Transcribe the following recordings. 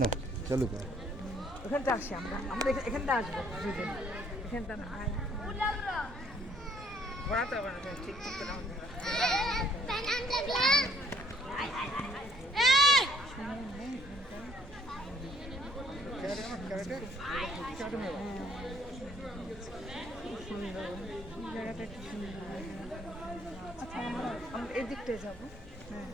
না চালু কর। ওখানটা আসি আমরা এখানটা আসবো দুজন এখানটা না ঘোরাতে হবে না ঠিক ঠিক করে জায়গাটা একটু সুন্দর আচ্ছা আমরা এই দিকটায় যাবো হ্যাঁ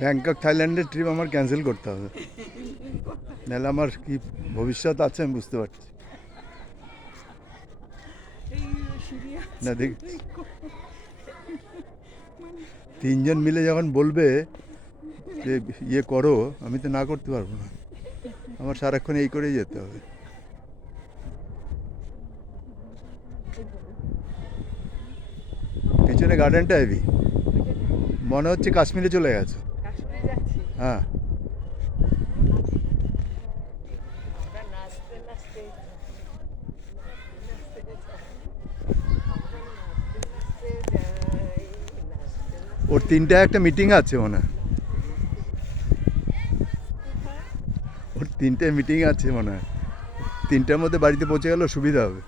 ব্যাংকক থাইল্যান্ডের ট্রিপ আমার ক্যান্সেল করতে হবে, নাহলে আমার কি ভবিষ্যৎ আছে আমি বুঝতে পারছি না। দেখ, তিনজন মিলে যখন বলবে যে ইয়ে করো, আমি তো না করতে পারবো না। আমার সারাক্ষণ এই করেই যেতে হবে। পিছনে গার্ডেনটা হেভি, মনে হচ্ছে কাশ্মীরে চলে গেছো। হ্যাঁ ওর 3টায় একটা মিটিং আছে মনে হয়, ওর 3টায় মিটিং আছে মনে হয়। 3টার মধ্যে বাড়িতে পৌঁছে গেলেও সুবিধা হবে।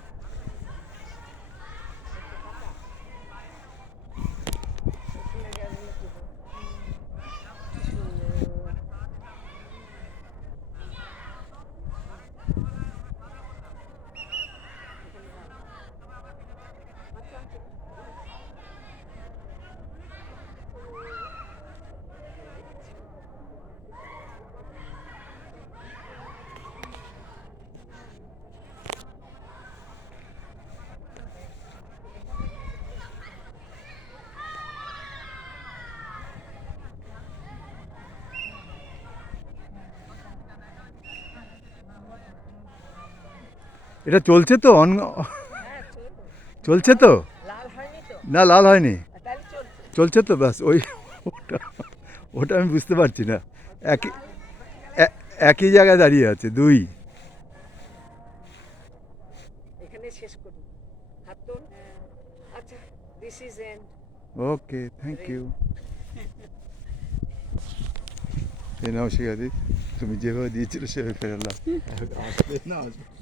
এটা চলছে তো, চলছে তো না, লাল হয়নি, চলছে তো ব্যাস। ওটা ওটা আমি বুঝতে পারছি না। একই একই জায়গায় দাঁড়িয়ে আছে দুই। এখানে শেষ করি হাত তোল আচ্ছা this is and okay thank you. এই নাও শিখাদি, তুমি যেভাবে দিয়েছিলে সেভাবে ফেরালাম। আসবে না আসবে।